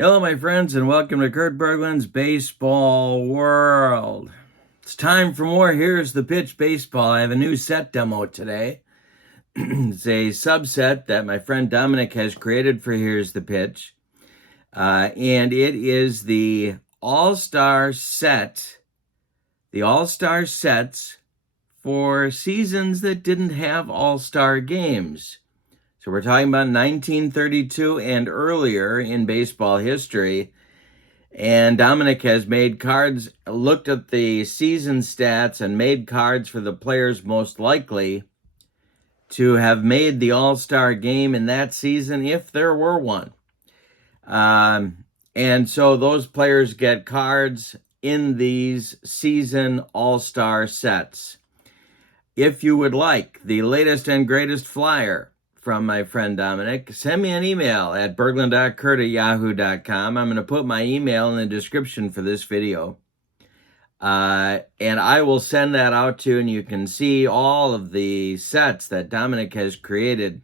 Hello, my friends, and welcome to Kurt Berglund's Baseball World. It's time for more Here's the Pitch Baseball. I have a new set demo today. It's a subset that my friend Dominic has created for Here's the Pitch. And it is the All-Star set, the All-Star sets for seasons that didn't have All-Star games. So we're talking about 1932 and earlier in baseball history. And Dominic has made cards, looked at the season stats, and made cards for the players most likely to have made the All-Star game in that season, if there were one. And so those players get cards in these season All-Star sets. If you would like the latest and greatest flyer from my friend Dominic, send me an email at berglund.kurt@yahoo.com. I'm going to put my email in the description for this video. And I will send that out to you, and you can see all of the sets that Dominic has created.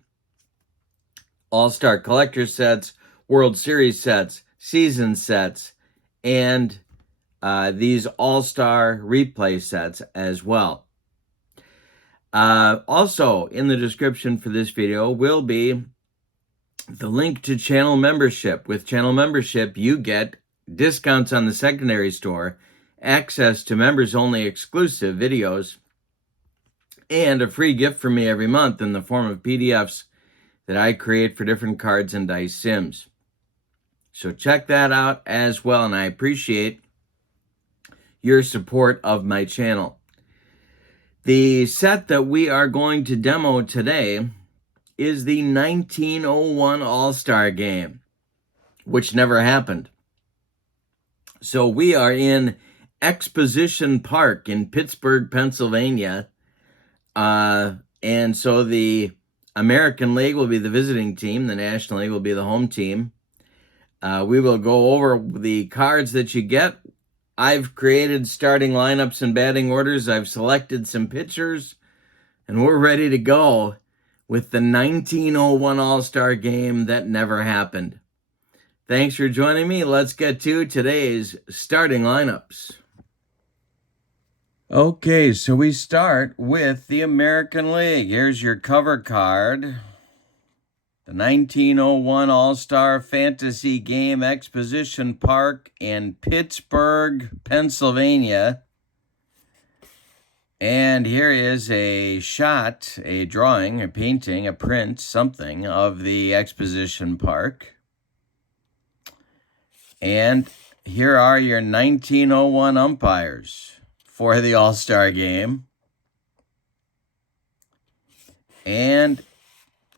All-Star Collector sets, World Series sets, season sets, and these All-Star replay sets as well. Also, in the description for this video will be the link to channel membership. With channel membership, you get discounts on the secondary store, access to members-only exclusive videos, and a free gift from me every month in the form of PDFs that I create for different cards and dice sims. So check that out as well, and I appreciate your support of my channel. The set that we are going to demo today is the 1901 All-Star Game, which never happened. So we are in Exposition Park in Pittsburgh, Pennsylvania. And so the American League will be the visiting team. The National League will be the home team. We will go over the cards that you get. I've created starting lineups and batting orders. I've selected some pitchers, and we're ready to go with the 1901 All-Star Game that never happened. Thanks for joining me. Let's get to today's starting lineups. Okay, so we start with the American League. Here's your cover card. The 1901 All-Star Fantasy Game, Exposition Park in Pittsburgh, Pennsylvania. And here is a shot, a drawing, a painting, a print, something of the Exposition Park. And here are your 1901 umpires for the All-Star Game. And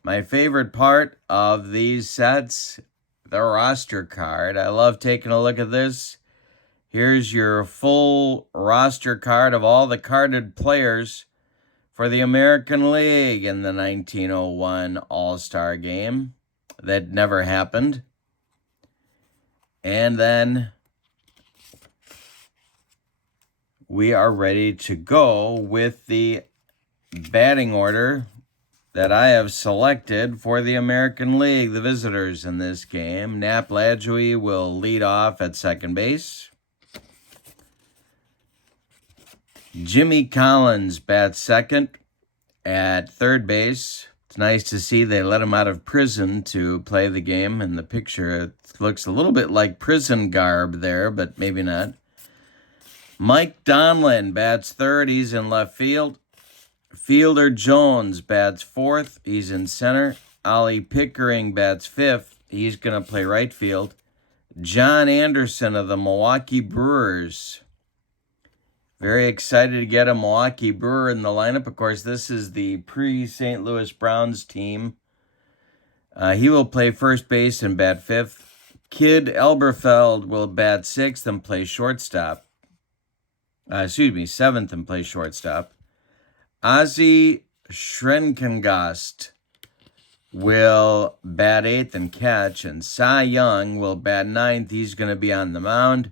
my favorite part of these sets, the roster card. I love taking a look at this. Here's your full roster card of all the carded players for the American League in the 1901 All-Star Game that never happened. And then we are ready to go with the batting order that I have selected for the American League, the visitors in this game. Nat'l will lead off at second base. Jimmy Collins bats second at third base. It's nice to see they let him out of prison to play the game. In the picture, it looks a little bit like prison garb there, but maybe not. Mike Donlin bats third. He's in left field. Fielder Jones bats fourth. He's in center. Ollie Pickering bats fifth. He's going to play right field. John Anderson of the Milwaukee Brewers. Very excited to get a Milwaukee Brewer in the lineup. Of course, this is the pre-St. Louis Browns team. He will play first base and bat fifth. Kid Elberfeld will bat sixth and play shortstop. Seventh and play shortstop. Ozzie Schrenkengast will bat eighth and catch, and Cy Young will bat ninth. He's going to be on the mound.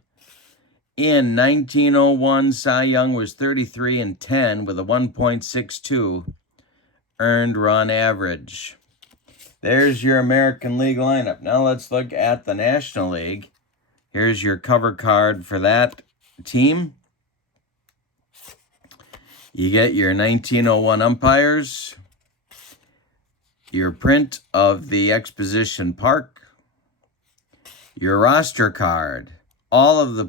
In 1901, Cy Young was 33-10 with a 1.62 earned run average. There's your American League lineup. Now let's look at the National League. Here's your cover card for that team. You get your 1901 umpires, your print of the Exposition Park, your roster card. All of the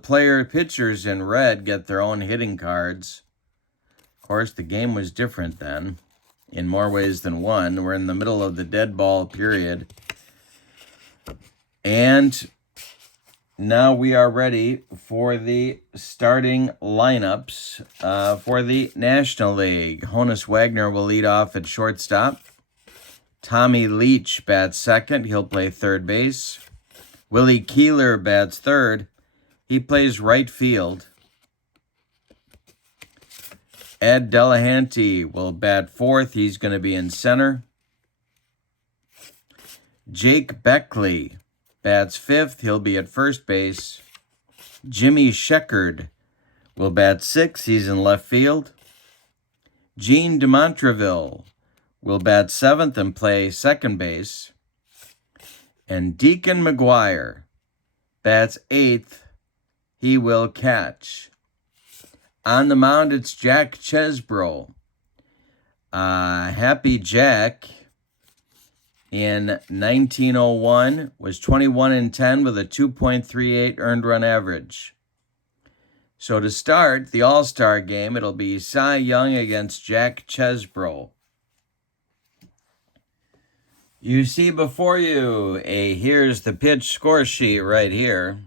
pitchers in red get their own hitting cards. Of course, the game was different then, in more ways than one. We're in the middle of the dead ball period. And now we are ready for the starting lineups for the National League. Honus Wagner will lead off at shortstop. Tommy Leach bats second. He'll play third base. Willie Keeler bats third. He plays right field. Ed Delahanty will bat fourth. He's going to be in center. Jake Beckley bats fifth. He'll be at first base. Jimmy Sheckard will bat sixth. He's in left field. Gene DeMontreville will bat seventh and play second base. And Deacon McGuire bats eighth. He will catch. On the mound, it's Jack Chesbro. Happy Jack in 1901 was 21-10 with a 2.38 earned run average. So to start the All-Star game, it'll be Cy Young against Jack Chesbro. You see before you here's the pitch score sheet right here.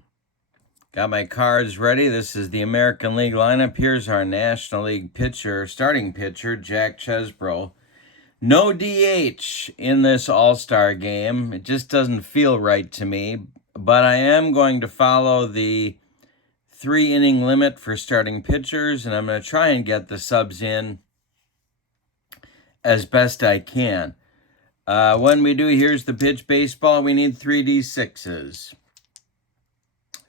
Got my cards ready. This is the American League lineup. Here's our National League starting pitcher, Jack Chesbro. No DH in this All-Star game. It just doesn't feel right to me. But I am going to follow the 3-inning limit for starting pitchers, and I'm going to try and get the subs in as best I can. When we do, here's the pitch baseball. We need 3D6s.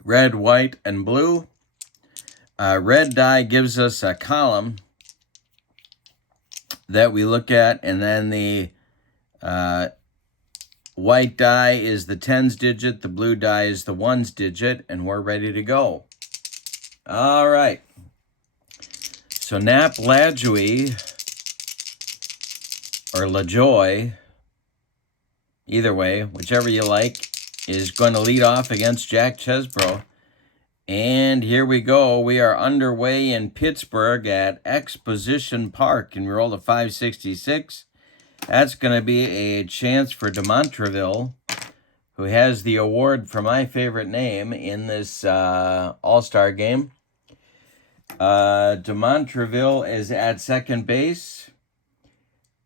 Red, white, and blue. Red die gives us a column that we look at, and then the white die is the tens digit, the blue die is the ones digit, and we're ready to go. All right. So Nap Lajoie, or LaJoy, either way, whichever you like, is going to lead off against Jack Chesbro. And here we go. We are underway in Pittsburgh at Exposition Park, and we rolled a 566. That's going to be a chance for DeMontreville, who has the award for my favorite name in this All-Star game. DeMontreville is at second base.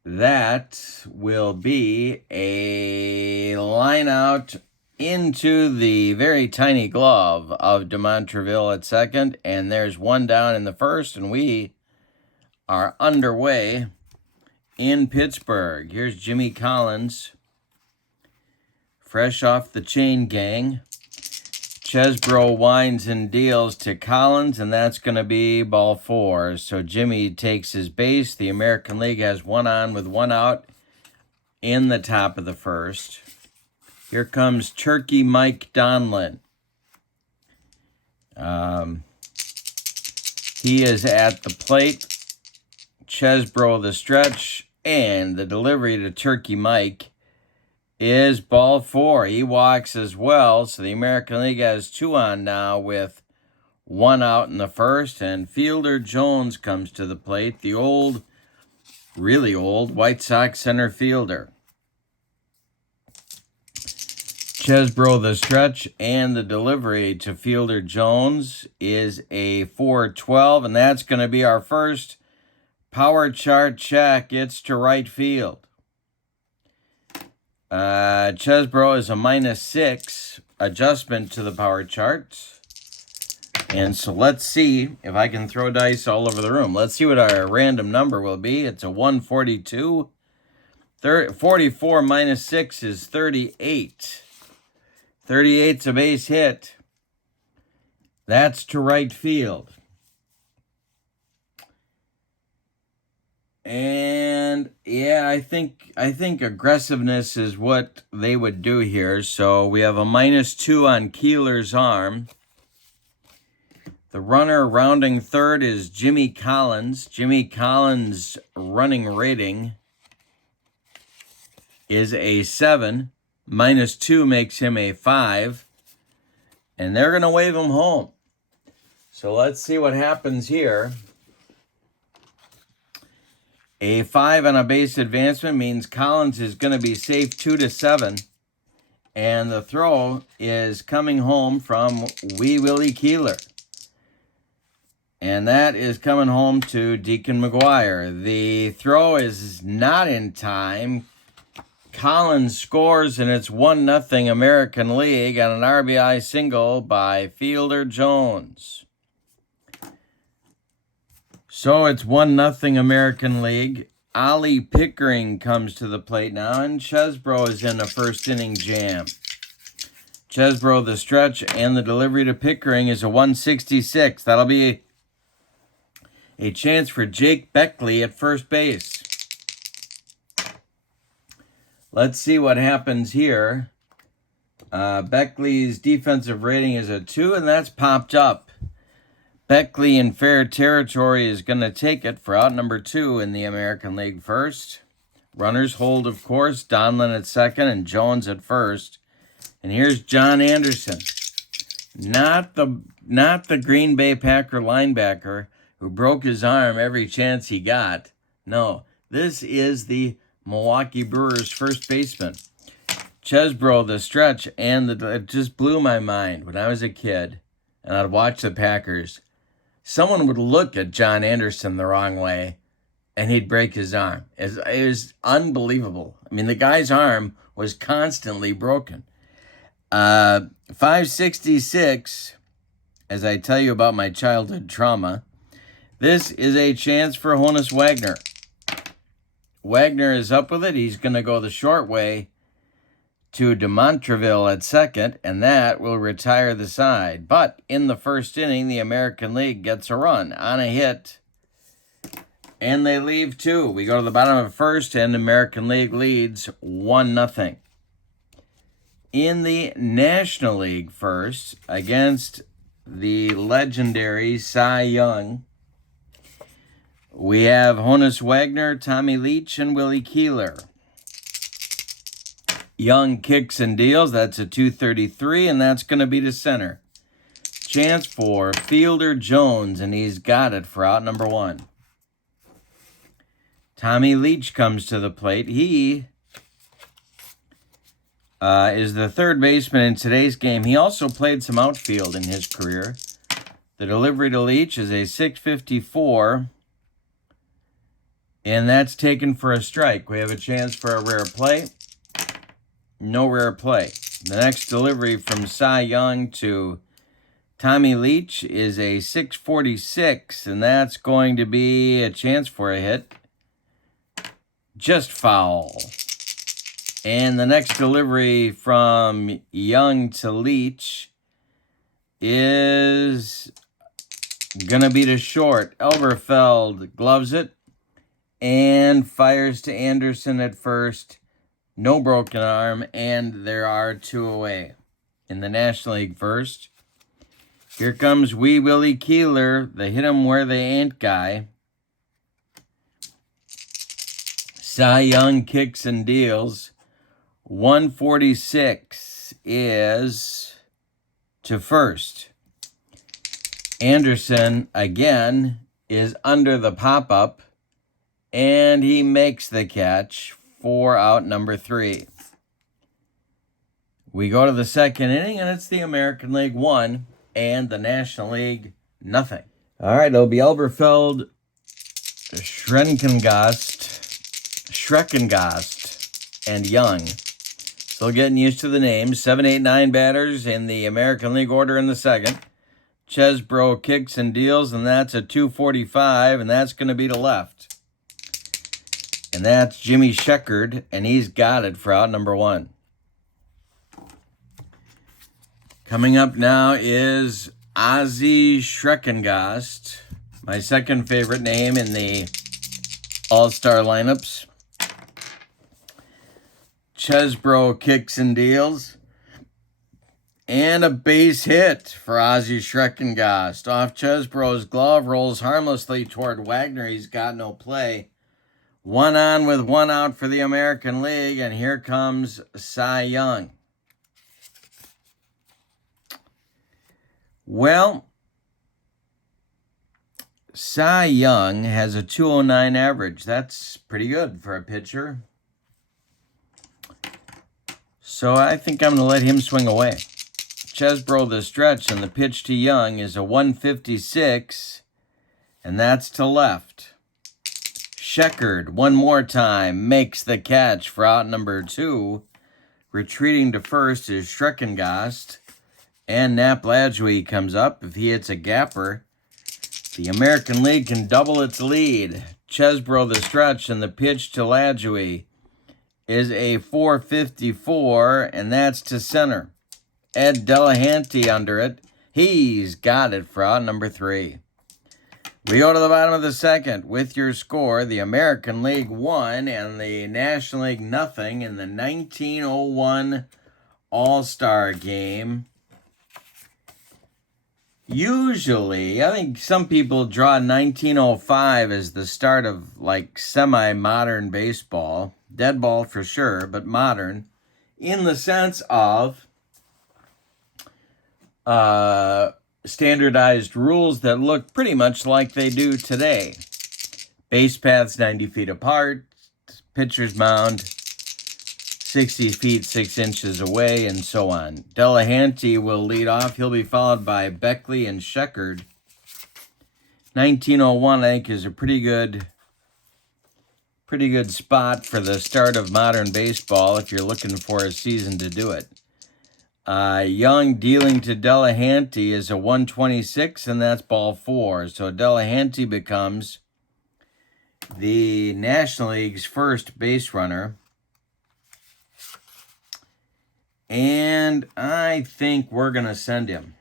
That will be a line out into the very tiny glove of DeMontreville at second, and there's one down in the first, and we are underway in Pittsburgh. Here's Jimmy Collins, fresh off the chain gang. Chesbro winds and deals to Collins, and that's going to be ball four. So Jimmy takes his base. The American League has one on with one out in the top of the first. Here comes Turkey Mike Donlin. He is at the plate. Chesbro the stretch, and the delivery to Turkey Mike is ball four. He walks as well, so the American League has two on now with one out in the first, and Fielder Jones comes to the plate, the old, really old White Sox center fielder. Chesbro the stretch, and the delivery to Fielder Jones is a 4-12, and that's going to be our first power chart check. It's to right field. Chesbro is a -6 adjustment to the power chart. And so let's see if I can throw dice all over the room. Let's see what our random number will be. It's a 142. 44 minus 6 is 38. 38's a base hit. That's to right field. And yeah, I think aggressiveness is what they would do here. So we have a -2 on Keeler's arm. The runner rounding third is Jimmy Collins. Jimmy Collins' running rating is a 7. -2 makes him a 5. And they're going to wave him home. So let's see what happens here. A 5 on a base advancement means Collins is going to be safe 2-7. And the throw is coming home from Wee Willie Keeler. And that is coming home to Deacon McGuire. The throw is not in time. Collins scores, and it's 1-0 American League on an RBI single by Fielder Jones. So it's 1-0 American League. Ollie Pickering comes to the plate now, and Chesbro is in a first inning jam. Chesbro, the stretch, and the delivery to Pickering is a 166. That'll be a chance for Jake Beckley at first base. Let's see what happens here. Beckley's defensive rating is a 2, and that's popped up. Beckley in fair territory is going to take it for out number 2 in the American League first. Runners hold, of course, Donlin at second and Jones at first. And here's John Anderson. Not the Green Bay Packer linebacker who broke his arm every chance he got. No, this is the Milwaukee Brewers first baseman. Chesbro, the stretch, and it just blew my mind when I was a kid and I'd watch the Packers. Someone would look at John Anderson the wrong way and he'd break his arm. It was unbelievable. I mean, the guy's arm was constantly broken. 566, as I tell you about my childhood trauma, this is a chance for Honus Wagner. Wagner is up with it. He's going to go the short way to DeMontreville at second, and that will retire the side. But in the first inning, the American League gets a run on a hit, and they leave 2. We go to the bottom of first, and the American League leads 1-0. In the National League first, against the legendary Cy Young, we have Honus Wagner, Tommy Leach, and Willie Keeler. Young kicks and deals. That's a 233, and that's going to be to center. Chance for Fielder Jones, and he's got it for out number 1. Tommy Leach comes to the plate. He is the third baseman in today's game. He also played some outfield in his career. The delivery to Leach is a 654. And that's taken for a strike. We have a chance for a rare play. No rare play. The next delivery from Cy Young to Tommy Leach is a 646, and that's going to be a chance for a hit. Just foul. And the next delivery from Young to Leach is going to be to short. Elberfeld gloves it and fires to Anderson at first. No broken arm, and there are 2 away. In the National League first, here comes Wee Willie Keeler, the hit 'em where they ain't guy. Cy Young kicks and deals. 146 is to first. Anderson, again, is under the pop-up, and he makes the catch for out number 3. We go to the second inning, and it's the American League 1 and the National League nothing. All right, it'll be Elberfeld, Schreckengast, and Young. Still getting used to the names. 7, 8, 9 batters in the American League order in the second. Chesbro kicks and deals, and that's a 245, and that's going to be to left. And that's Jimmy Sheckard, and he's got it for out number 1. Coming up now is Ozzie Schreckengast, my second favorite name in the all-star lineups. Chesbro kicks and deals. And a base hit for Ozzie Schreckengast. Off Chesbro's glove, rolls harmlessly toward Wagner. He's got no play. 1 on with 1 out for the American League, and here comes Cy Young. Well, Cy Young has a 209 average. That's pretty good for a pitcher. So I think I'm going to let him swing away. Chesbro the stretch, and the pitch to Young is a 156, and that's to left. Sheckard, one more time, makes the catch for out number 2. Retreating to first is Schreckengast, and Nat'l comes up. If he hits a gapper, the American League can double its lead. Chesbro the stretch, and the pitch to Lajoie is a 454, and that's to center. Ed Delahanty under it. He's got it for out number 3. We go to the bottom of the second with your score. The American League 1 and the National League nothing in the 1901 All-Star Game. Usually, I think some people draw 1905 as the start of like semi-modern baseball. Dead ball for sure, but modern in the sense of standardized rules that look pretty much like they do today. Base paths 90 feet apart, pitcher's mound 60 feet 6 inches away, and so on. Delahanty will lead off. He'll be followed by Beckley and Sheckard. 1901, I think, is a pretty good spot for the start of modern baseball if you're looking for a season to do it. Young dealing to Delahanty is a 126, and that's ball 4. So Delahanty becomes the National League's first base runner. And I think we're going to send him.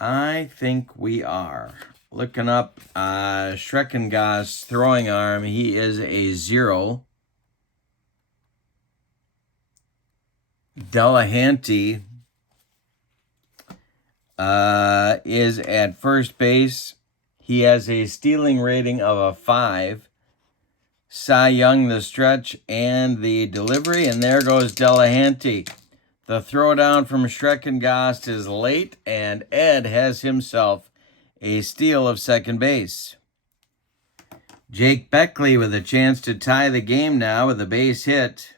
I think we are. Looking up Schreckengast's throwing arm, he is a 0. Delahanty is at first base. He has a stealing rating of a 5. Cy Young the stretch and the delivery, and there goes Delahanty. The throwdown from Schreckengast is late, and Ed has himself a steal of second base. Jake Beckley with a chance to tie the game now with a base hit.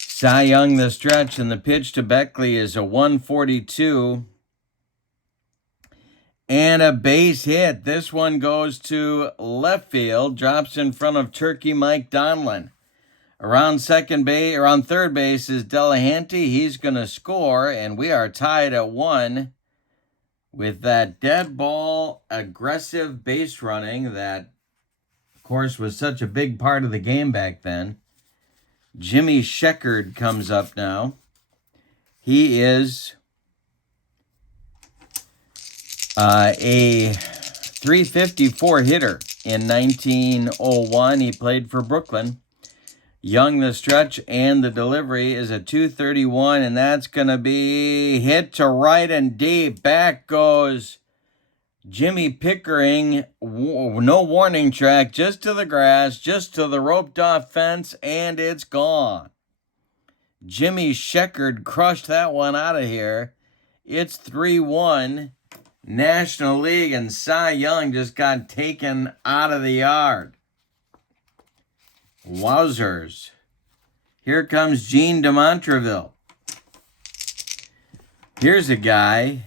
Cy Young the stretch, and the pitch to Beckley is a 142. And a base hit. This one goes to left field, drops in front of Turkey Mike Donlin. Around third base is Delahanty. He's going to score, and we are tied at 1 with that dead ball aggressive base running that, of course, was such a big part of the game back then. Jimmy Sheckard comes up now. He is a 354 hitter in 1901. He played for Brooklyn. Young the stretch and the delivery is a 231, and that's going to be hit to right and deep. Back goes Jimmy Pickering. No warning track, just to the grass, just to the roped off fence, and it's gone. Jimmy Sheckard crushed that one out of here. It's 3-1. National League, and Cy Young just got taken out of the yard. Wowzers. Here comes Gene de Montreville. Here's a guy.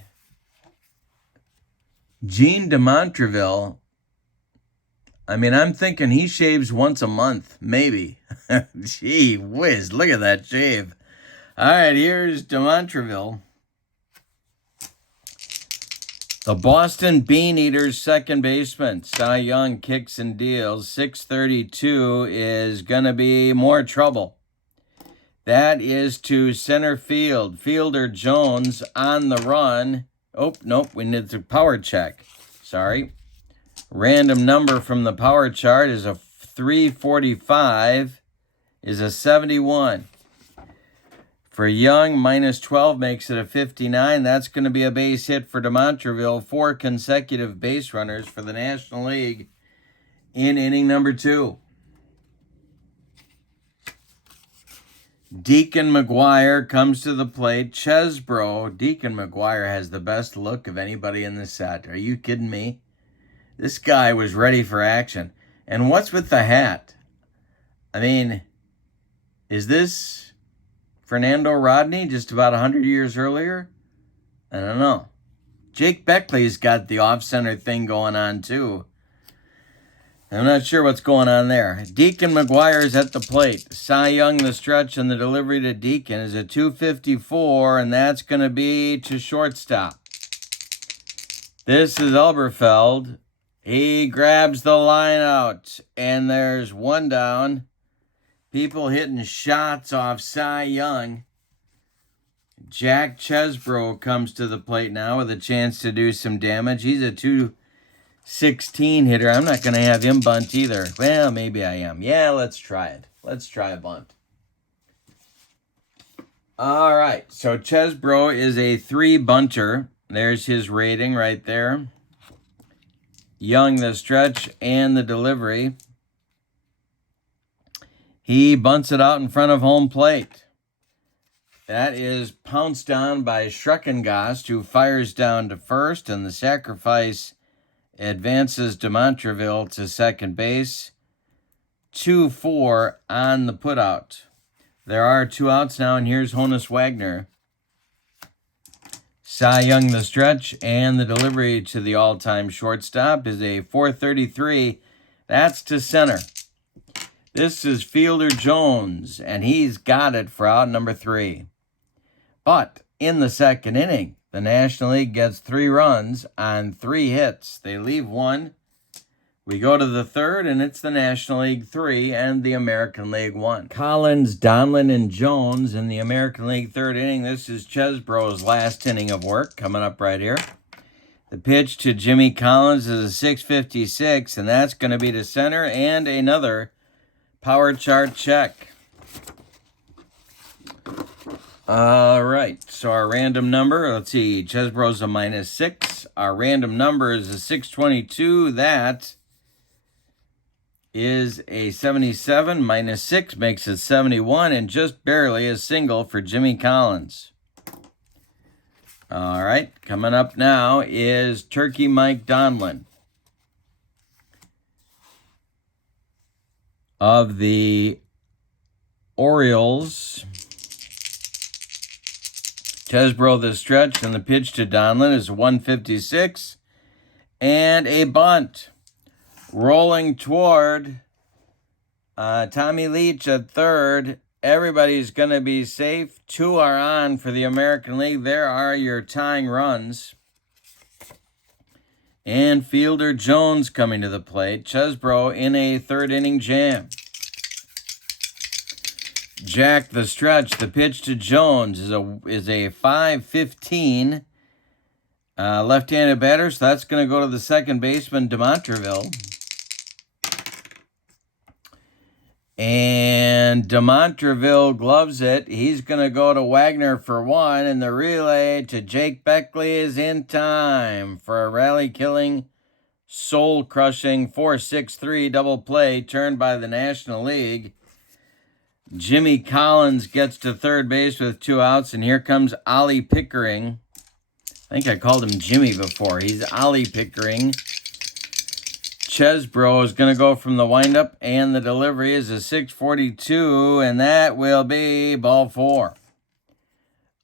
Gene de Montreville. I mean, I'm thinking he shaves once a month, maybe. Gee whiz, look at that shave. All right, here's de Montreville. The Boston Bean Eaters second baseman, Cy Young kicks and deals. 632 is going to be more trouble. That is to center field. Fielder Jones on the run. Oh, nope, we need to power check. Sorry. Random number from the power chart is a 345, is a 71. For Young, minus 12 makes it a 59. That's going to be a base hit for DeMontreville. 4 consecutive base runners for the National League in inning number 2. Deacon McGuire comes to the plate. Chesbro, Deacon McGuire has the best look of anybody in the set. Are you kidding me? This guy was ready for action. And what's with the hat? I mean, is this Fernando Rodney just about 100 years earlier? I don't know. Jake Beckley's got the off-center thing going on, too. I'm not sure what's going on there. Deacon McGuire's at the plate. Cy Young, the stretch, and the delivery to Deacon is a 254, and that's going to be to shortstop. This is Elberfeld. He grabs the line out, and there's one down. People hitting shots off Cy Young. Jack Chesbro comes to the plate now with a chance to do some damage. He's a 216 hitter. I'm not going to have him bunt either. Well, maybe I am. Yeah, let's try it. Let's try a bunt. All right, so Chesbro is a 3 bunter. There's his rating right there. Young, the stretch, and the delivery. He bunts it out in front of home plate. That is pounced on by Schreckengast, who fires down to first, and the sacrifice advances DeMontreville to second base. 2-4 on the putout. There are 2 outs now, and here's Honus Wagner. Cy Young, the stretch, and the delivery to the all-time shortstop is a 433. That's to center. This is Fielder Jones, and he's got it for out number 3. But in the second inning, the National League gets 3 runs on 3 hits. They leave 1. We go to the third, and it's the National League 3 and the American League 1. Collins, Donlin, and Jones in the American League third inning. This is Chesbro's last inning of work coming up right here. The pitch to Jimmy Collins is a 656, and that's going to be to center, and another power chart check. All right, so our random number, let's see, Chesbro's a minus 6. Our random number is a 622. That is a 77. Minus 6 makes it 71, and just barely a single for Jimmy Collins. All right, coming up now is Turkey Mike Donlin of the Orioles. Chesbro, the stretch, and the pitch to Donlin is 156, and a bunt. Rolling toward Tommy Leach at third. Everybody's going to be safe. 2 are on for the American League. There are your tying runs. And Fielder Jones coming to the plate. Chesbro in a third inning jam. Jack, the stretch, the pitch to Jones is a 5-15 left-handed batter, so that's going to go to the second baseman, DeMontreville. And DeMontreville gloves it. He's going to go to Wagner for 1, and the relay to Jake Beckley is in time for a rally-killing, soul-crushing 4-6-3 double play turned by the National League. Jimmy Collins gets to third base with 2 outs, and here comes Ollie Pickering. I think I called him Jimmy before. He's Ollie Pickering. Chesbro is going to go from the windup, and the delivery is a 642, and that will be ball 4.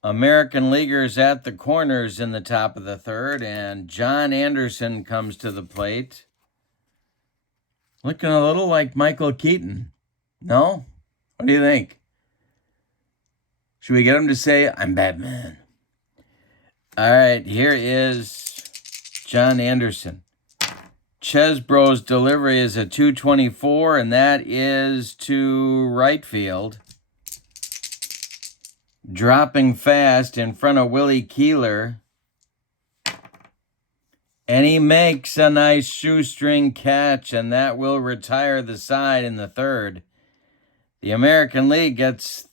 American Leaguers at the corners in the top of the third, and John Anderson comes to the plate. Looking a little like Michael Keaton. No? What do you think? Should we get him to say, "I'm Batman"? All right, here is John Anderson. Chesbro's delivery is a 224, and that is to right field. Dropping fast in front of Willie Keeler. And he makes a nice shoestring catch, and that will retire the side in the third. The American League gets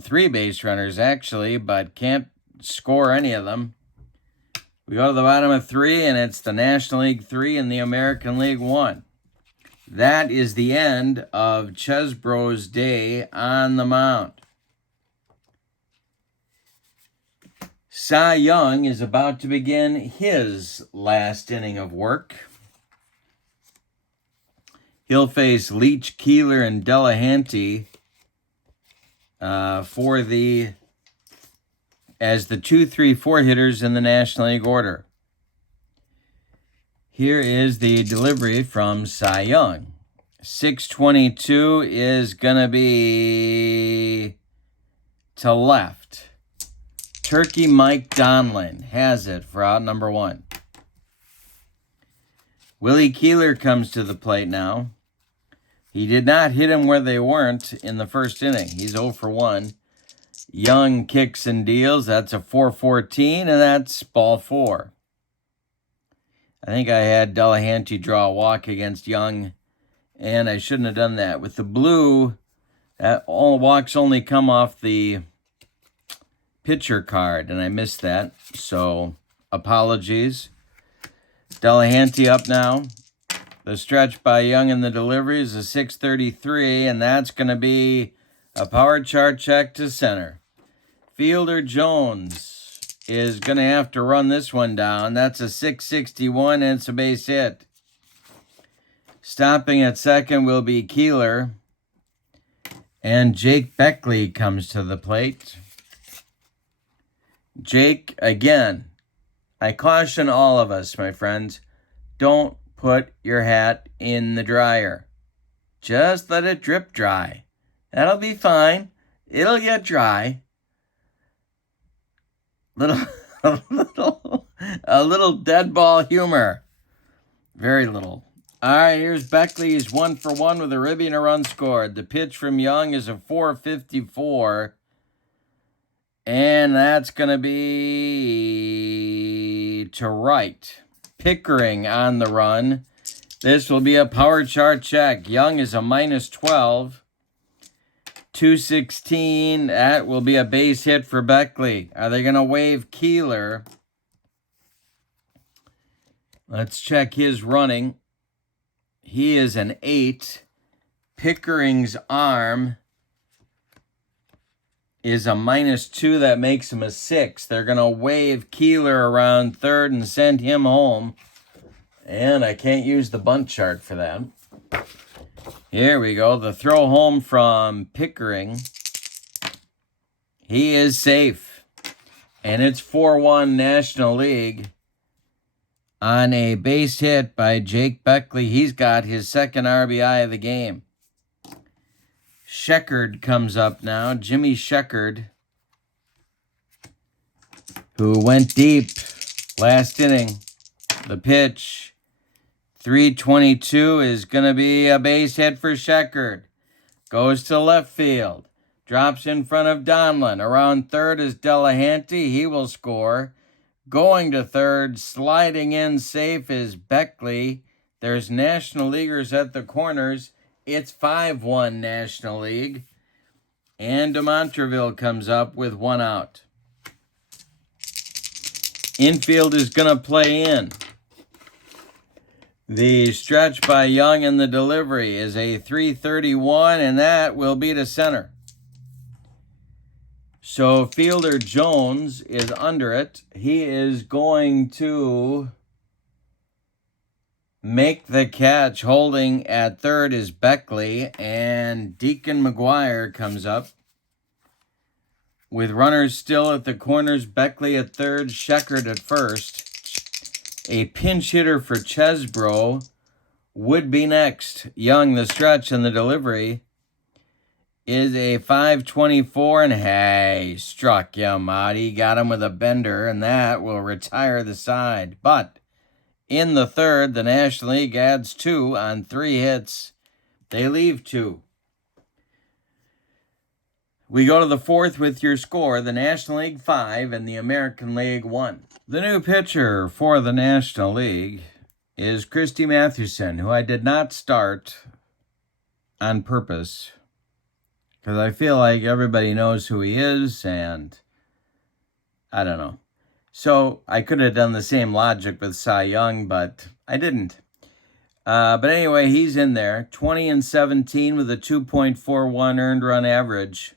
three base runners, actually, but can't score any of them. We go to the bottom of three, and it's the National League 3 and the American League 1. That is the end of Chesbro's day on the mound. Cy Young is about to begin his last inning of work. He'll face Leach, Keeler, and Delahanty as the 2, 3, 4 hitters in the National League order. Here is the delivery from Cy Young. 622 is going to be to left. Turkey Mike Donlin has it for out number 1. Willie Keeler comes to the plate now. He did not hit him where they weren't in the first inning. He's 0 for 1. Young kicks and deals. That's a 4-14, and that's ball 4. I think I had Delahanty draw a walk against Young, and I shouldn't have done that. With the blue, all walks only come off the pitcher card, and I missed that, so apologies. Delahanty up now. The stretch by Young in the delivery is a 633, and that's going to be a power chart check to center. Fielder Jones is going to have to run this one down. That's a 661, and it's a base hit. Stopping at second will be Keeler, and Jake Beckley comes to the plate. Jake, again, I caution all of us, my friends, don't put your hat in the dryer. Just let it drip dry. That'll be fine. It'll get dry. A little dead ball humor. Very little. All right, here's Beckley. He's 1 for 1 with a ribby and a run scored. The pitch from Young is a 454. And that's going to be to right. Pickering on the run. This will be a power chart check. Young is a -12. 216. That will be a base hit for Beckley. Are they going to waive Keeler? Let's check his running. He is an 8. Pickering's arm is a -2. That makes him a 6. They're going to wave Keeler around third and send him home. And I can't use the bunt chart for that. Here we go. The throw home from Pickering. He is safe. And it's 4-1 National League on a base hit by Jake Beckley. He's got his second RBI of the game. Sheckard comes up now. Jimmy Sheckard, who went deep last inning. The pitch, 322, is going to be a base hit for Sheckard. Goes to left field. Drops in front of Donlin. Around third is Delahanty. He will score. Going to third, sliding in safe is Beckley. There's National Leaguers at the corners. It's 5-1 National League. And DeMontreville comes up with 1 out. Infield is going to play in. The stretch by Young in the delivery is a 331, and that will be to center. So Fielder Jones is under it. He is going to make the catch. Holding at third is Beckley, and Deacon McGuire comes up. With runners still at the corners, Beckley at third, Sheckard at first. A pinch hitter for Chesbro would be next. Young, the stretch and the delivery is a 524, and hey, struck him out. He got him with a bender, and that will retire the side. But in the third, the National League adds 2 on 3 hits. They leave 2. We go to the fourth with your score, the National League 5 and the American League 1. The new pitcher for the National League is Christy Mathewson, who I did not start on purpose because I feel like everybody knows who he is, and I don't know. So I could have done the same logic with Cy Young, but I didn't. But anyway, he's in there, 20-17 with a 2.41 earned run average.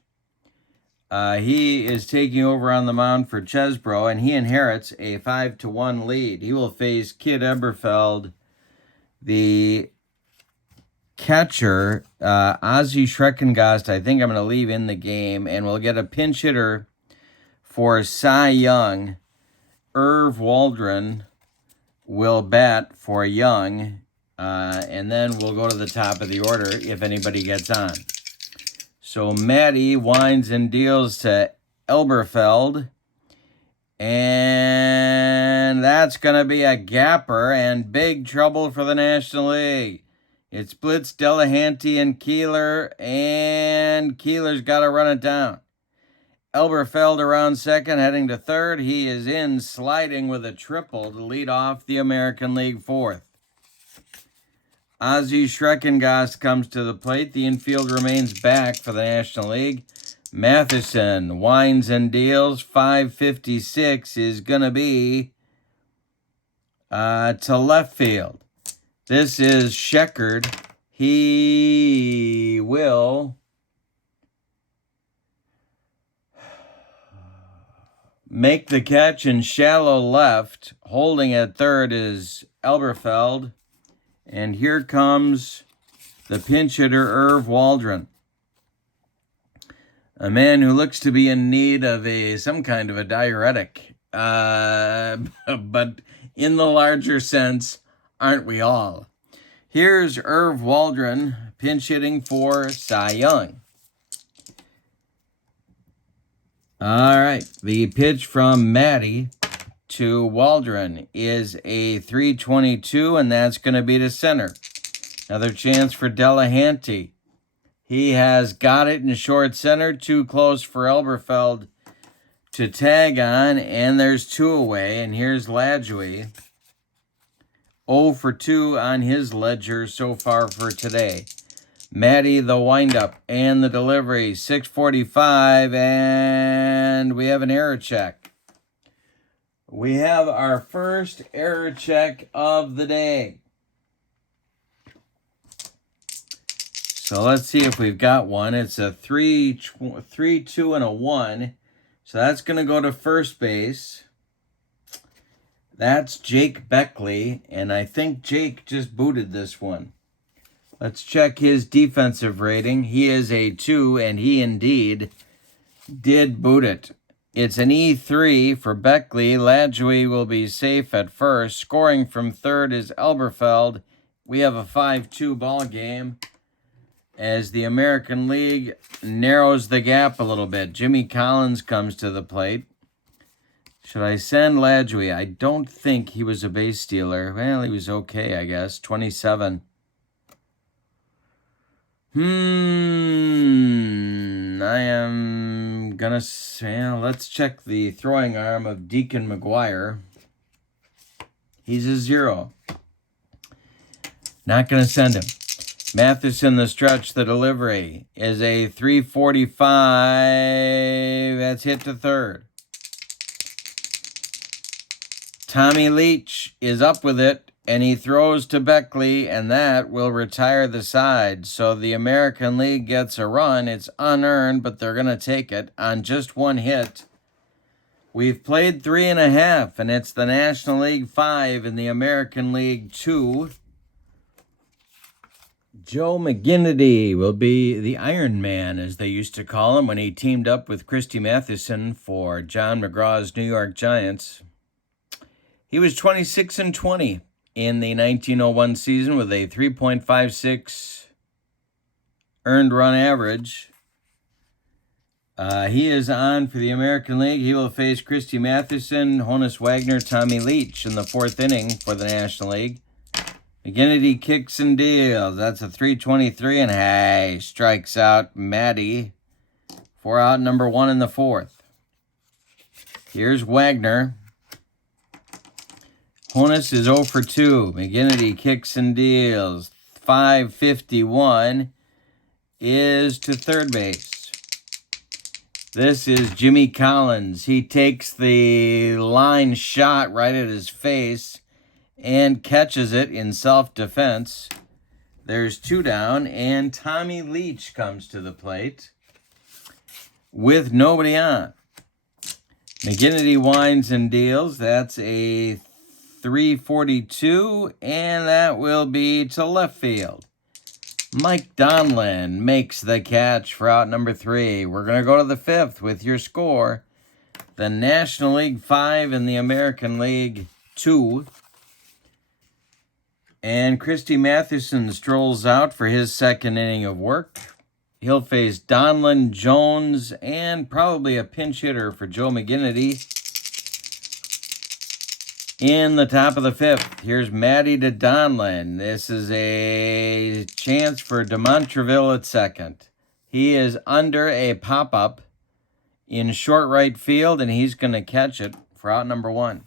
He is taking over on the mound for Chesbro, and he inherits a 5-1 lead. He will face Kid Eberfeld, the catcher. Ozzie Schreckengast, I think I'm going to leave in the game, and we'll get a pinch hitter for Cy Young. Irv Waldron will bat for Young, and then we'll go to the top of the order if anybody gets on. So Matty winds and deals to Elberfeld, and that's going to be a gapper and big trouble for the National League. It's Blitz, Delahanty, and Keeler, and Keeler's got to run it down. Elberfeld around second, heading to third. He is in, sliding with a triple to lead off the American League fourth. Ozzie Schreckengast comes to the plate. The infield remains back for the National League. Matheson winds and deals. 556 is going to be to left field. This is Sheckard. He will make the catch in shallow left. Holding at third is Elberfeld. And here comes the pinch hitter, Irv Waldron. A man who looks to be in need of some kind of a diuretic. But in the larger sense, aren't we all? Here's Irv Waldron pinch hitting for Cy Young. All right, the pitch from Matty to Waldron is a 3-22, and that's going to be to center. Another chance for Delahanty. He has got it in short center, too close for Elberfeld to tag on, and there's two away, and here's Ladjui. 0 for 2 on his ledger so far for today. Matty, the windup and the delivery, 6:45, and we have an error check. We have our first error check of the day. So let's see if we've got one. It's a 3, 2, and a 1. So that's going to go to first base. That's Jake Beckley, and I think Jake just booted this one. Let's check his defensive rating. He is a 2, and he indeed did boot it. It's an E3 for Beckley. Ladjui will be safe at first. Scoring from third is Elberfeld. We have a 5-2 ball game as the American League narrows the gap a little bit. Jimmy Collins comes to the plate. Should I send Ladjui? I don't think he was a base stealer. Well, he was okay, I guess. 27. I am gonna say, let's check the throwing arm of Deacon McGuire. He's a 0. Not gonna send him. Matheson, the stretch, the delivery is a 345. That's hit to third. Tommy Leach is up with it. And he throws to Beckley, and that will retire the side. So the American League gets a run. It's unearned, but they're going to take it on just one hit. We've played 3.5, and it's the National League 5 and the American League 2. Joe McGinnity will be the Iron Man, as they used to call him, when he teamed up with Christy Mathewson for John McGraw's New York Giants. He was 26-20. In the 1901 season with a 3.56 earned run average. He is on for the American League. He will face Christy Mathewson, Honus Wagner, Tommy Leach in the fourth inning for the National League. McGinnity kicks and deals. That's a 323, and strikes out Matty for out number 1 in the 4th. Here's Wagner. Honus is 0 for 2. McGinnity kicks and deals. 551 is to third base. This is Jimmy Collins. He takes the line shot right at his face and catches it in self-defense. There's 2 down, and Tommy Leach comes to the plate with nobody on. McGinnity winds and deals. That's a 342, and that will be to left field. Mike Donlin makes the catch for out number 3. We're going to go to the 5th with your score. The National League 5 and the American League 2. And Christy Mathewson strolls out for his second inning of work. He'll face Donlin, Jones, and probably a pinch hitter for Joe McGinnity. In the top of the 5th, here's Matty to Donlin. This is a chance for DeMontreville at second. He is under a pop-up in short right field, and he's going to catch it for out number 1.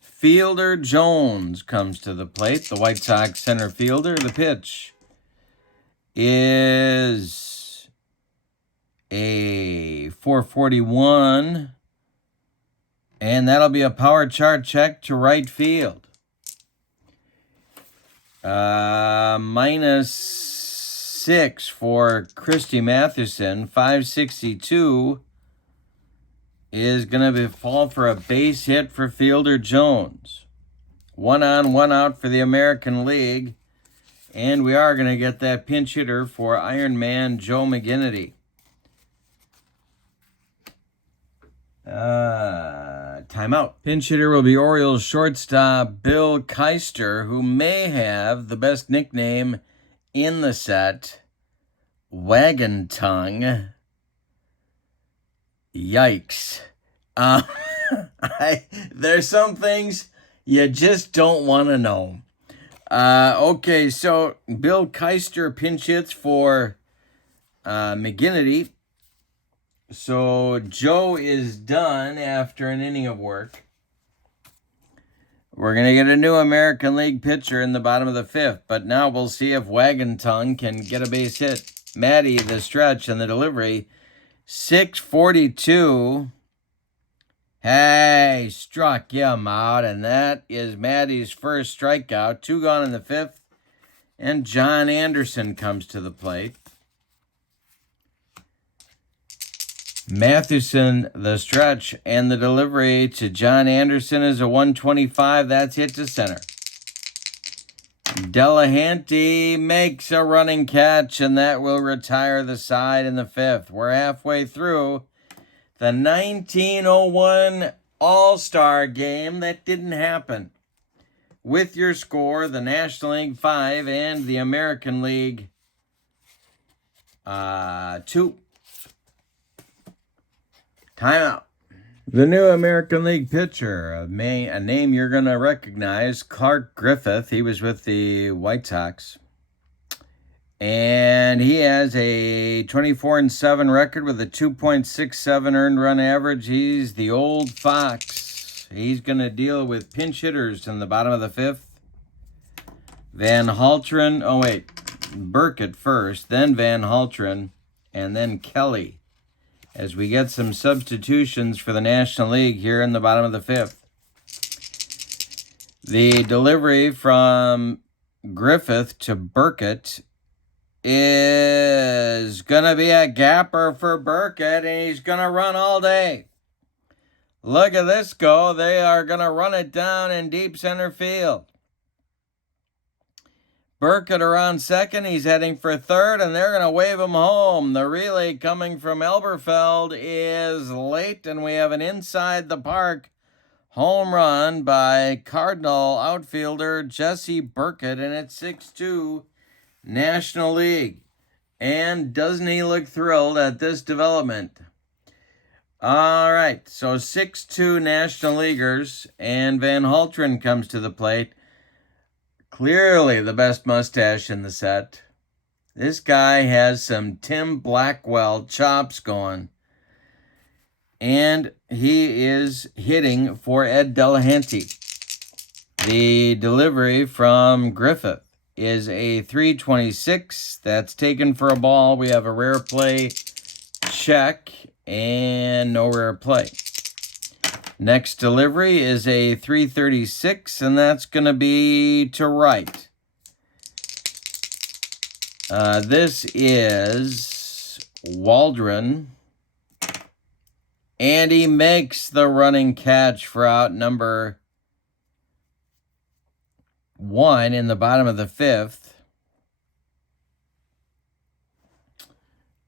Fielder Jones comes to the plate, the White Sox center fielder. The pitch is a 441. And that'll be a power chart check to right field. -6 for Christy Mathewson. 562 is going to fall for a base hit for Fielder Jones. 1 on, 1 out for the American League. And we are going to get that pinch hitter for Iron Man Joe McGinnity. Timeout. Pinch hitter will be Orioles shortstop Bill Keister, who may have the best nickname in the set, Wagon Tongue. Yikes. There's some things you just don't want to know. Okay, so Bill Keister pinch hits for McGinnity. So Joe is done after an inning of work. We're going to get a new American League pitcher in the bottom of the 5th, but now we'll see if Wagon Tongue can get a base hit. Matty, the stretch and the delivery, 642. Hey, struck him out, and that is Matty's first strikeout. 2 gone in the 5th, and John Anderson comes to the plate. Mathewson, the stretch, and the delivery to John Anderson is a 125. That's hit to center. Delahanty makes a running catch, and that will retire the side in the 5th. We're halfway through the 1901 All-Star game that didn't happen. With your score, the National League 5 and the American League 2. Timeout. The new American League pitcher, a name you're going to recognize, Clark Griffith. He was with the White Sox. And he has a 24-7 record with a 2.67 earned run average. He's the old fox. He's going to deal with pinch hitters in the bottom of the 5th. Van Haltren, Burkett first, then Van Haltren, and then Kelly. As we get some substitutions for the National League here in the bottom of the 5th. The delivery from Griffith to Burkett is going to be a gapper for Burkett, and he's going to run all day. Look at this go. They are going to run it down in deep center field. Burkett around second. He's heading for third, and they're going to wave him home. The relay coming from Elberfeld is late, and we have an inside the park home run by Cardinal outfielder Jesse Burkett, and it's 6-2 National League. And doesn't he look thrilled at this development? All right, so 6-2 National Leaguers, and Van Haltren comes to the plate. Clearly the best mustache in the set. This guy has some Tim Blackwell chops going. And he is hitting for Ed Delahanty. The delivery from Griffith is a 326. That's taken for a ball. We have a rare play check and no rare play. Next delivery is a 336, and that's going to be to right. This is Waldron. And he makes the running catch for out number 1 in the bottom of the 5th.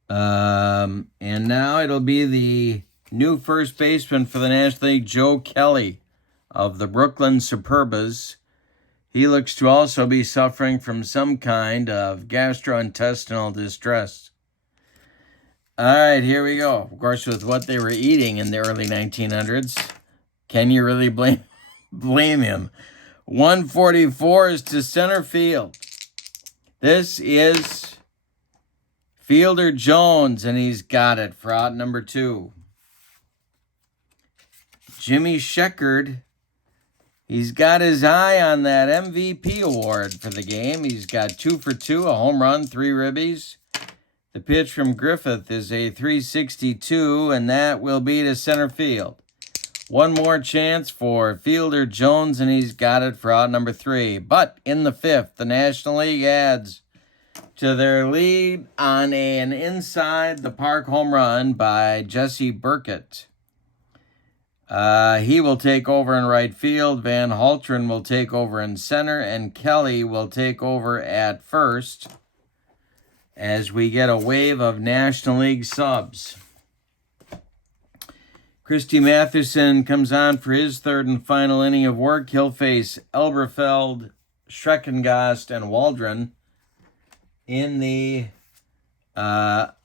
And now it'll be the new first baseman for the National League, Joe Kelly of the Brooklyn Superbas. He looks to also be suffering from some kind of gastrointestinal distress. All right, here we go. Of course, with what they were eating in the early 1900s, can you really blame him? 144 is to center field. This is Fielder Jones, and he's got it for out number 2. Jimmy Sheckard, he's got his eye on that MVP award for the game. He's got 2 for 2, a home run, 3 ribbies. The pitch from Griffith is a 362, and that will be to center field. One more chance for Fielder Jones, and he's got it for out number 3. But in the 5th, the National League adds to their lead on an inside the park home run by Jesse Burkett. He will take over in right field. Van Haltren will take over in center, and Kelly will take over at first, as we get a wave of National League subs. Christy Mathewson comes on for his 3rd and final inning of work. He'll face Elberfeld, Schreckengast, and Waldron in the top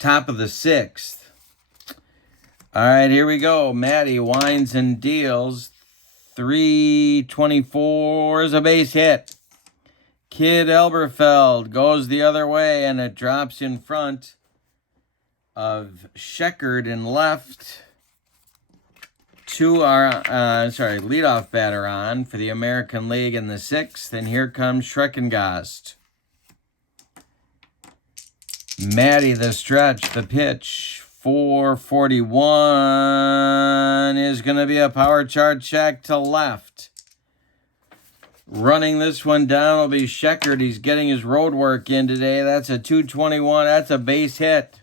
of the 6th. All right, here we go. Matty winds and deals. 324 is a base hit. Kid Elberfeld goes the other way, and it drops in front of Sheckard in left. Leadoff batter on for the American League in the 6th, and here comes Schreckengast. Matty the stretch, the pitch, 441 is going to be a power chart check to left. Running this one down will be Sheckard. He's getting his road work in today. That's a 221. That's a base hit.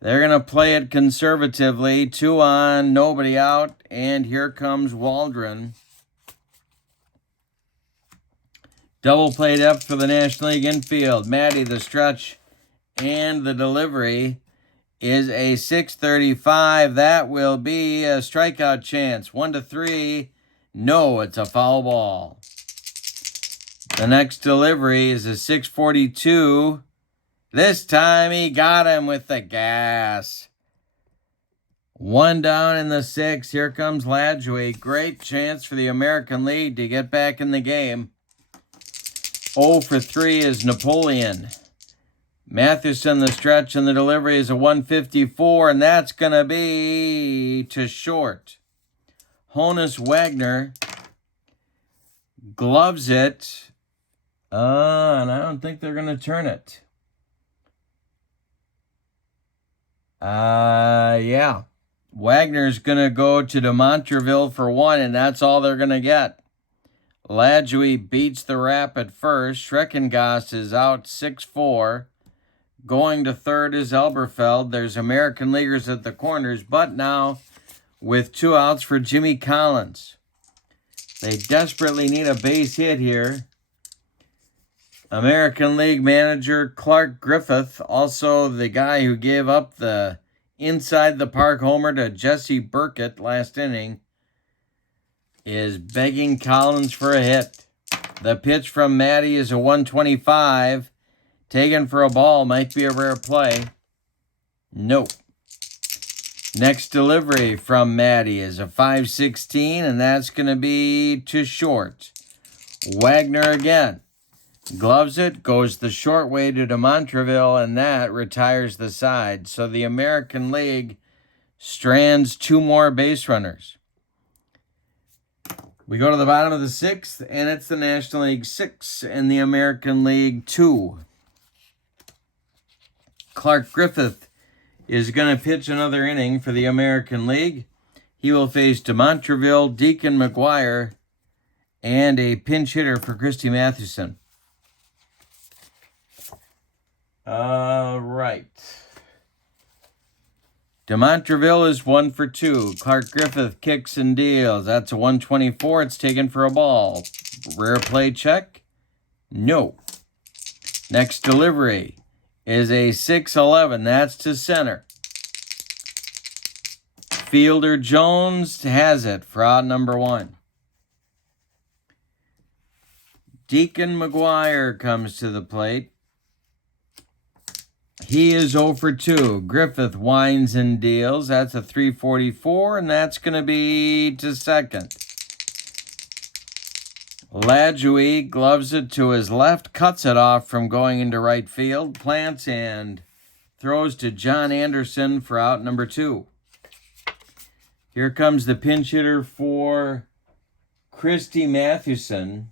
They're going to play it conservatively. 2 on, nobody out. And here comes Waldron. Double play depth for the National League infield. Matty the stretch and the delivery is a 635. That will be a strikeout chance. 1-3. No, it's a foul ball. The next delivery is a 642. This time he got him with the gas. 1 down in the 6th. Here comes Ladjouy. Great chance for the American League to get back in the game. 0 for 3 is Napoleon. Mathewson, the stretch, and the delivery is a 154, and that's going to be to short. Honus Wagner gloves it, and I don't think they're going to turn it. Yeah. Wagner's going to go to DeMontreville for 1, and that's all they're going to get. Ladjouy beats the rap at first. Schreckengast is out 6-4. Going to third is Elberfeld. There's American Leaguers at the corners, but now with 2 outs for Jimmy Collins. They desperately need a base hit here. American League manager Clark Griffith, also the guy who gave up the inside the park homer to Jesse Burkett last inning, is begging Collins for a hit. The pitch from Matty is a 125. Taken for a ball, might be a rare play. Nope. Next delivery from Matty is a 516, and that's going to be to short. Wagner again. Gloves it, goes the short way to DeMontreville, and that retires the side. So the American League strands 2 more base runners. We go to the bottom of the 6th, and it's the National League 6 and the American League 2. Clark Griffith is going to pitch another inning for the American League. He will face DeMontreville, Deacon McGuire, and a pinch hitter for Christy Mathewson. All right. DeMontreville is 1 for 2. Clark Griffith kicks and deals. That's a 124. It's taken for a ball. Rare play check? No. Next delivery is a 6-11. That's to center. Fielder Jones has it for out number 1. Deacon McGuire comes to the plate. He is 0 for 2. Griffith winds and deals. That's a 344, and that's going to be to second. Ladjui gloves it to his left, cuts it off from going into right field, plants and throws to John Anderson for out number 2. Here comes the pinch hitter for Christy Mathewson.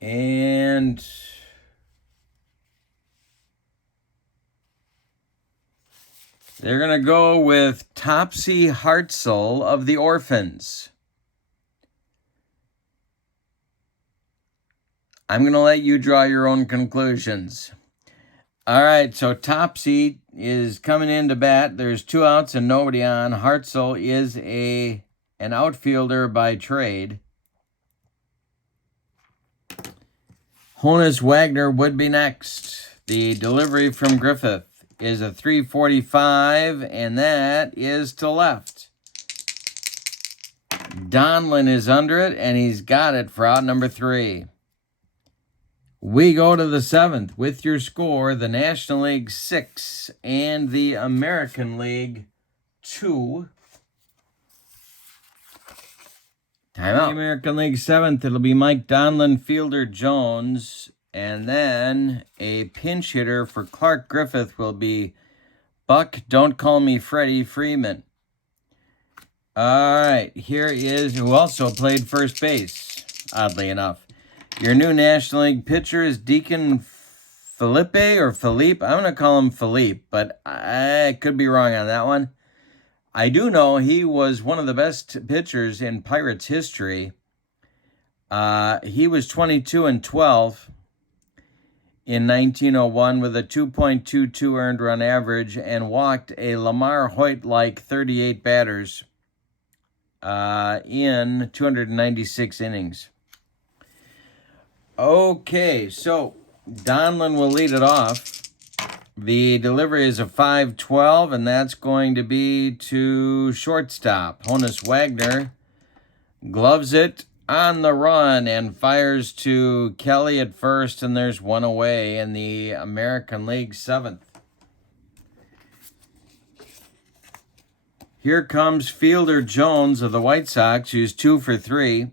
And they're going to go with Topsy Hartzell of the Orphans. I'm going to let you draw your own conclusions. All right, so Topsy is coming in to bat. There's 2 outs and nobody on. Hartzell is an outfielder by trade. Honus Wagner would be next. The delivery from Griffith is a 345, and that is to left. Donlin is under it, and he's got it for out number 3. We go to the 7th with your score, the National League 6 and the American League 2. Timeout. The American League 7th, it'll be Mike Donlin, Fielder Jones, and then a pinch hitter for Clark Griffith will be Buck, Don't Call Me Freddie Freeman. All right, here is who also played first base, oddly enough. Your new National League pitcher is Deacon Felipe or Philippe. I'm going to call him Philippe, but I could be wrong on that one. I do know he was one of the best pitchers in Pirates history. He was 22-12 in 1901 with a 2.22 earned run average and walked a Lamar Hoyt-like 38 batters in 296 innings. Okay, so Donlin will lead it off. The delivery is a 5-12, and that's going to be to shortstop. Honus Wagner gloves it on the run and fires to Kelly at first, and there's 1 away in the American League 7th. Here comes Fielder Jones of the White Sox, who's 2 for 3.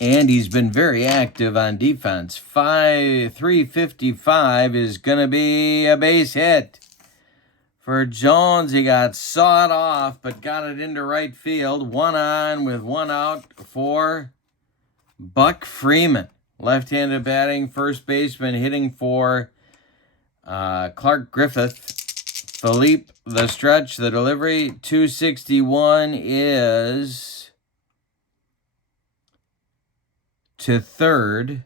And he's been very active on defense. 355 is going to be a base hit. For Jones, he got sawed off, but got it into right field. 1 on with 1 out for Buck Freeman. Left-handed batting, first baseman hitting for Clark Griffith. Philippe, the stretch, the delivery, 261 is to third.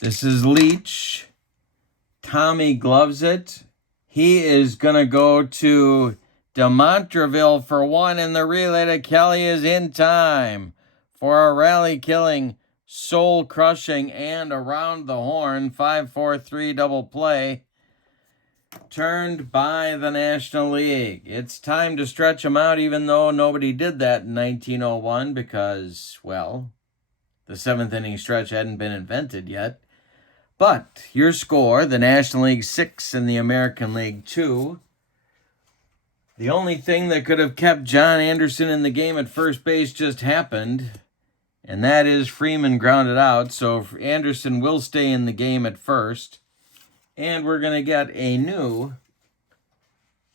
This is Leach. Tommy gloves it. He is going to go to DeMontreville for 1, and the relay to Kelly is in time for a rally-killing, soul-crushing, and around the horn 5-4-3 double play turned by the National League. It's time to stretch them out, even though nobody did that in 1901 because, well, the 7th inning stretch hadn't been invented yet. But your score, the National League 6 and the American League 2. The only thing that could have kept John Anderson in the game at first base just happened. And that is Freeman grounded out. So Anderson will stay in the game at first. And we're going to get a new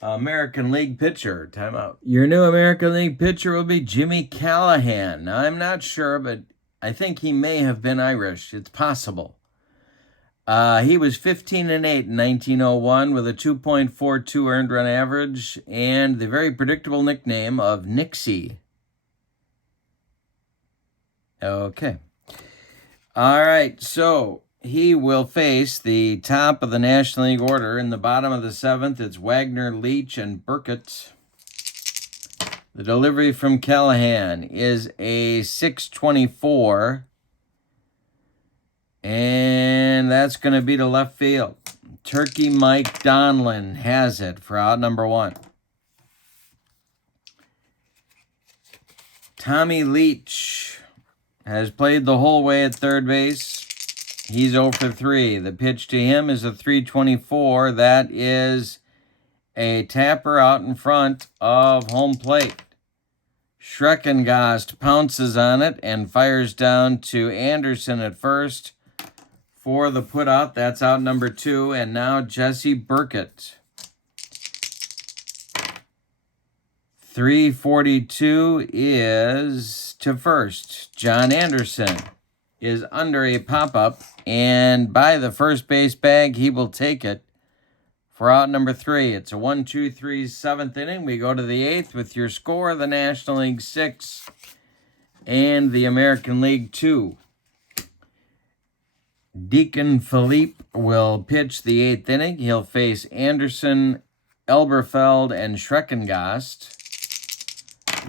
American League pitcher. Timeout. Your new American League pitcher will be Jimmy Callahan. Now, I'm not sure, but I think he may have been Irish. It's possible. He was 15-8 in 1901 with a 2.42 earned run average and the very predictable nickname of Nixie. Okay. All right, so he will face the top of the National League order. In the bottom of the seventh, it's Wagner, Leach, and Burkett. The delivery from Callahan is a 624. And that's going to be to left field. Turkey Mike Donlin has it for out number 1. Tommy Leach has played the whole way at third base. He's 0 for 3. The pitch to him is a 324. That is a tapper out in front of home plate. Schreckengast pounces on it and fires down to Anderson at first for the putout. That's out number 2. And now Jesse Burkett. 342 is to first. John Anderson is under a pop-up, and by the first base bag, he will take it for out number 3. It's a 1-2-3 7th inning. We go to the 8th with your score, the National League 6 and the American League 2. Deacon Philippe will pitch the 8th inning. He'll face Anderson, Elberfeld, and Schreckengast.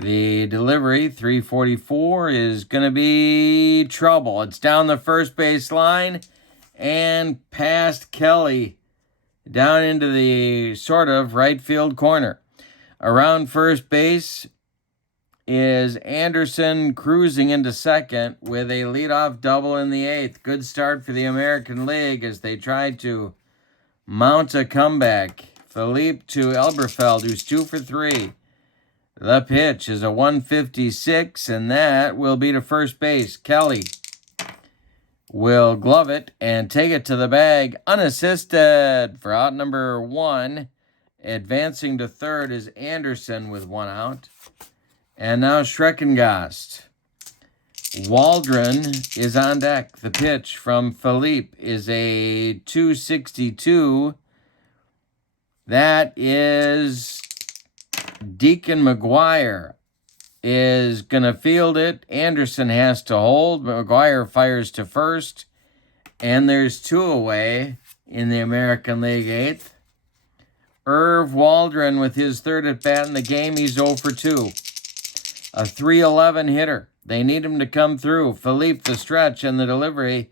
The delivery, 344, is going to be trouble. It's down the first base line and past Kelly down into the sort of right field corner. Around first base is Anderson cruising into second with a leadoff double in the 8th. Good start for the American League as they tried to mount a comeback. Philippe to Elberfeld, who's 2 for 3. The pitch is a 156, and that will be to first base. Kelly will glove it and take it to the bag unassisted for out number 1. Advancing to third is Anderson with 1 out. And now Schreckengast. Waldron is on deck. The pitch from Philippe is a 262. That is Deacon McGuire is going to field it. Anderson has to hold. McGuire fires to first. And there's 2 away in the American League 8th. Irv Waldron with his 3rd at bat in the game. He's 0 for 2. A 311 hitter. They need him to come through. Philippe the stretch and the delivery.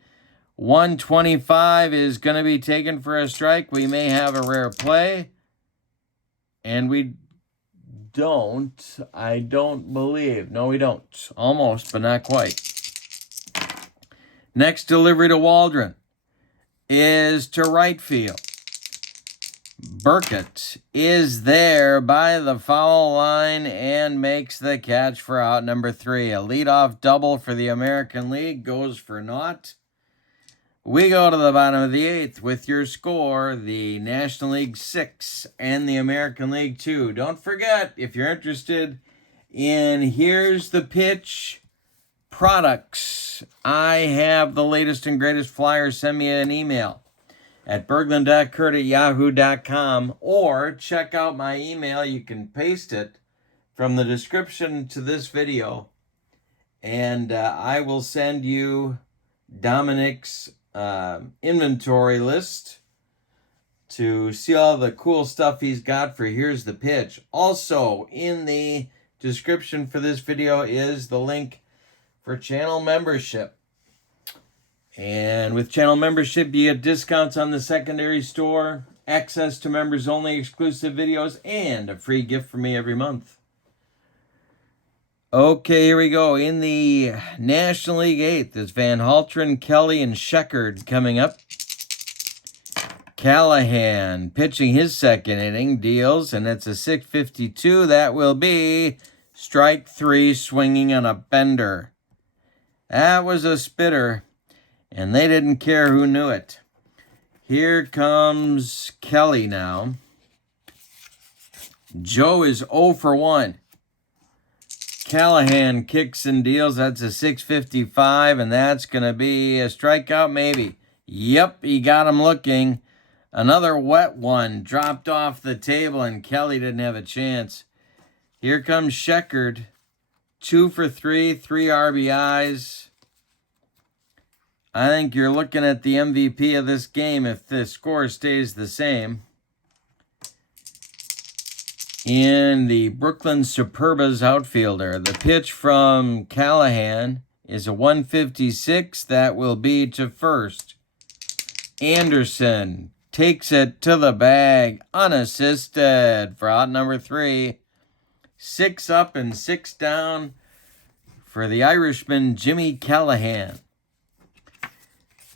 125 is going to be taken for a strike. We may have a rare play. And I don't believe. No, we don't. Almost, but not quite. Next delivery to Waldron is to right field. Burkett is there by the foul line and makes the catch for out number 3. A leadoff double for the American League goes for naught. We go to the bottom of the 8th with your score, the National League 6 and the American League 2. Don't forget, if you're interested in Here's the Pitch products, I have the latest and greatest flyers. Send me an email at berglund.kurt@yahoo.com or check out my email. You can paste it from the description to this video, and I will send you Dominic's inventory list to see all the cool stuff he's got for Here's the Pitch. Also, in the description for this video is the link for channel membership. And with channel membership, you get discounts on the secondary store, access to members-only exclusive videos, and a free gift from me every month. Okay, here we go. In the National League 8th, there's Van Haltren, Kelly, and Sheckard coming up. Callahan pitching his 2nd inning, deals, and it's a 652. That will be strike 3, swinging on a bender. That was a spitter, and they didn't care who knew it. Here comes Kelly now. Joe is 0 for 1. Callahan kicks and deals. That's a 655, and that's going to be a strikeout maybe. Yep, he got him looking. Another wet one dropped off the table, and Kelly didn't have a chance. Here comes Sheckard. 2 for 3, 3 RBIs. I think you're looking at the MVP of this game if the score stays the same. In the Brooklyn Superbas outfielder, the pitch from Callahan is a 156. That will be to first. Anderson takes it to the bag, unassisted for out number 3. 6 up and 6 down for the Irishman, Jimmy Callahan.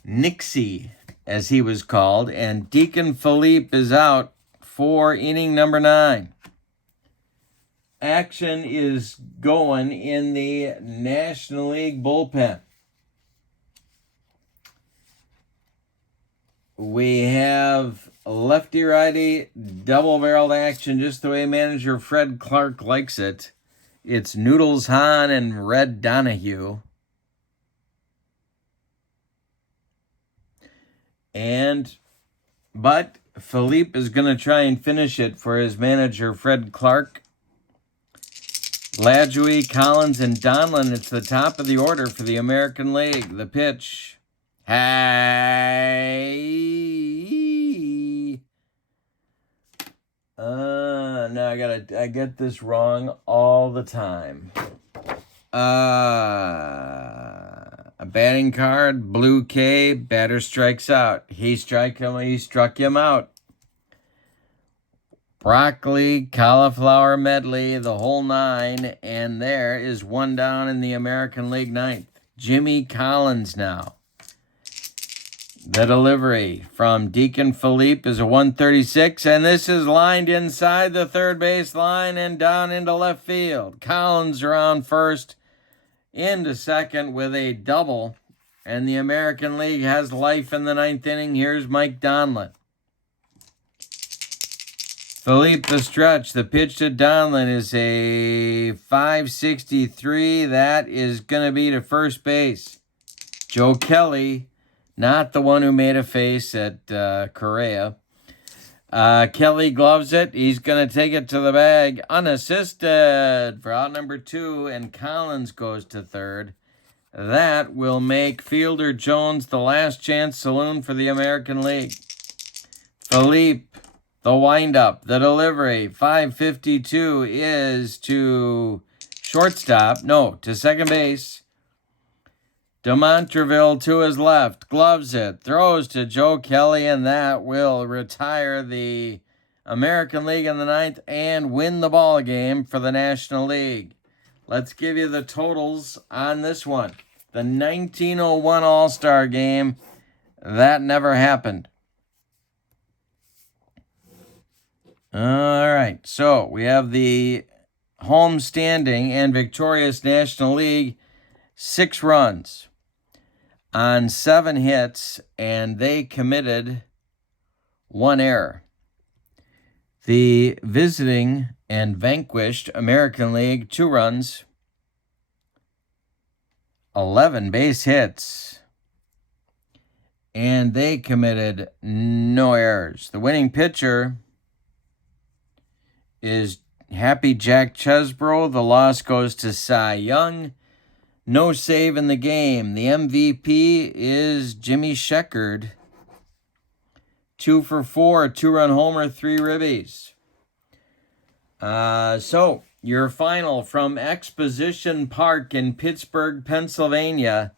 Nixie, as he was called, and Deacon Philippe is out for inning number 9. Action is going in the National League bullpen. We have lefty-righty double-barreled action just the way manager Fred Clark likes it. It's Noodles Hahn and Red Donahue. But Philippe is going to try and finish it for his manager Fred Clark. Lajoie, Collins, and Donlin. It's the top of the order for the American League. The pitch. Hey. Now I get this wrong all the time. A batting card, blue K, batter strikes out. He struck him out. Broccoli, cauliflower medley, the whole 9, and there is one down in the American League 9th. Jimmy Collins now. The delivery from Deacon Philippe is a 136, and this is lined inside the third base line and down into left field. Collins around first, into second with a double, and the American League has life in the 9th inning. Here's Mike Donlin. Philippe the stretch. The pitch to Donlin is a 563. That is going to be to first base. Joe Kelly, not the one who made a face at Correa. Kelly gloves it. He's going to take it to the bag unassisted for out number 2, and Collins goes to third. That will make Fielder Jones the last chance saloon for the American League. Philippe, the windup, the delivery, 552 is to shortstop. No, to second base. DeMontreville to his left, gloves it, throws to Joe Kelly, and that will retire the American League in the 9th and win the ball game for the National League. Let's give you the totals on this one. The 1901 All-Star Game, that never happened. All right, so we have the home standing and victorious National League, 6 runs on 7 hits, and they committed 1 error. The visiting and vanquished American League, 2 runs, 11 base hits, and they committed no errors. The winning pitcher is Happy Jack Chesbro. The loss goes to Cy Young. No save in the game. The MVP is Jimmy Sheckard. 2 for 4, a 2-run homer, 3 ribbies. So, your final from Exposition Park in Pittsburgh, Pennsylvania,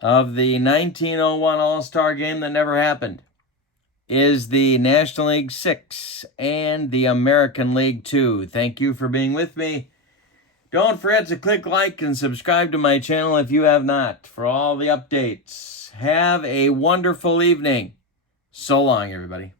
of the 1901 All-Star Game that never happened, is the National League 6 and the American League 2. Thank you for being with me. Don't forget to click like and subscribe to my channel if you have not for all the updates. Have a wonderful evening. So long, everybody.